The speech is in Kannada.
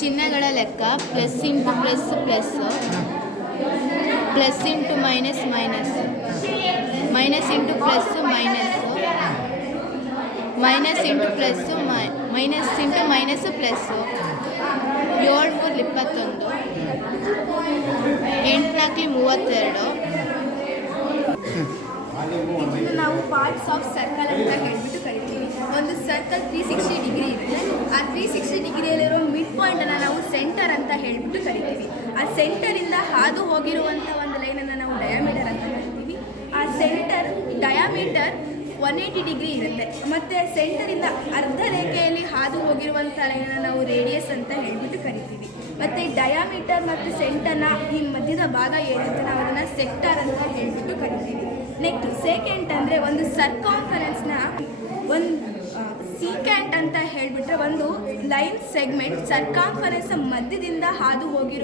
ಚಿಹ್ನೆಗಳ ಲೆಕ್ಕ plus into plus plus, plus into minus minus, minus into plus minus, minus into plus minus into minus plus, 7 3 21, 8 4 32. ಇದನ್ನು ನಾವು ಪಾರ್ಟ್ಸ್ ಆಫ್ ಸರ್ಕಲ್ ಅಂತ ಹೇಳ್ಬಿಟ್ಟು ಕರಿತೀವಿ. ಒಂದು ಸರ್ಕಲ್ 360 ಡಿಗ್ರಿ ಇದೆ. ಆ 360 ಡಿಗ್ರಿಯಲ್ಲಿರೋ ಮಿಡ್ ಪಾಯಿಂಟನ್ನು ನಾವು ಸೆಂಟರ್ ಅಂತ ಹೇಳ್ಬಿಟ್ಟು ಕರಿತೀವಿ. ಆ ಸೆಂಟರಿಂದ ಹಾದು ಹೋಗಿರುವಂಥ ಒಂದು ಲೈನನ್ನು ನಾವು ಡಯಾಮೀಟರ್ ಅಂತ ಕರಿತೀವಿ. ಆ ಸೆಂಟರ್ ಡಯಾಮೀಟರ್ 180 ಡಿಗ್ರಿ ಇರುತ್ತೆ. ಮತ್ತು ಸೆಂಟರಿಂದ ಅರ್ಧ ರೇಖೆಯಲ್ಲಿ ಹಾದು ಹೋಗಿರುವಂಥ ಲೈನನ್ನು ನಾವು ರೇಡಿಯಸ್ ಅಂತ ಹೇಳ್ಬಿಟ್ಟು ಕರಿತೀವಿ. ಮತ್ತು ಡಯಾಮೀಟರ್ ಮತ್ತು ಸೆಂಟರ್ನ ಈ ಮಧ್ಯದ ಭಾಗ ಏನಿರುತ್ತೆ ನಾವು ಅದನ್ನು ಸೆಕ್ಟರ್ ಅಂತ ಹೇಳ್ಬಿಟ್ಟು ಕರಿತೀವಿ. ನೆಕ್ಸ್ಟ್ ಸೆಕೆಂಟ್ ಅಂದರೆ ಒಂದು ಸರ್ಕಾಂಫರೆನ್ಸ್ನ ಒಂದು ಸೀಕ್ಯಾಂಟ್ ಅಂತ ಹೇಳಿಬಿಟ್ರೆ ಒಂದು ಲೈನ್ ಸೆಗ್ಮೆಂಟ್ ಸರ್ಕಾಂಫರೆನ್ಸ್ ಮಧ್ಯದಿಂದ ಹಾದು ಹೋಗಿರೋ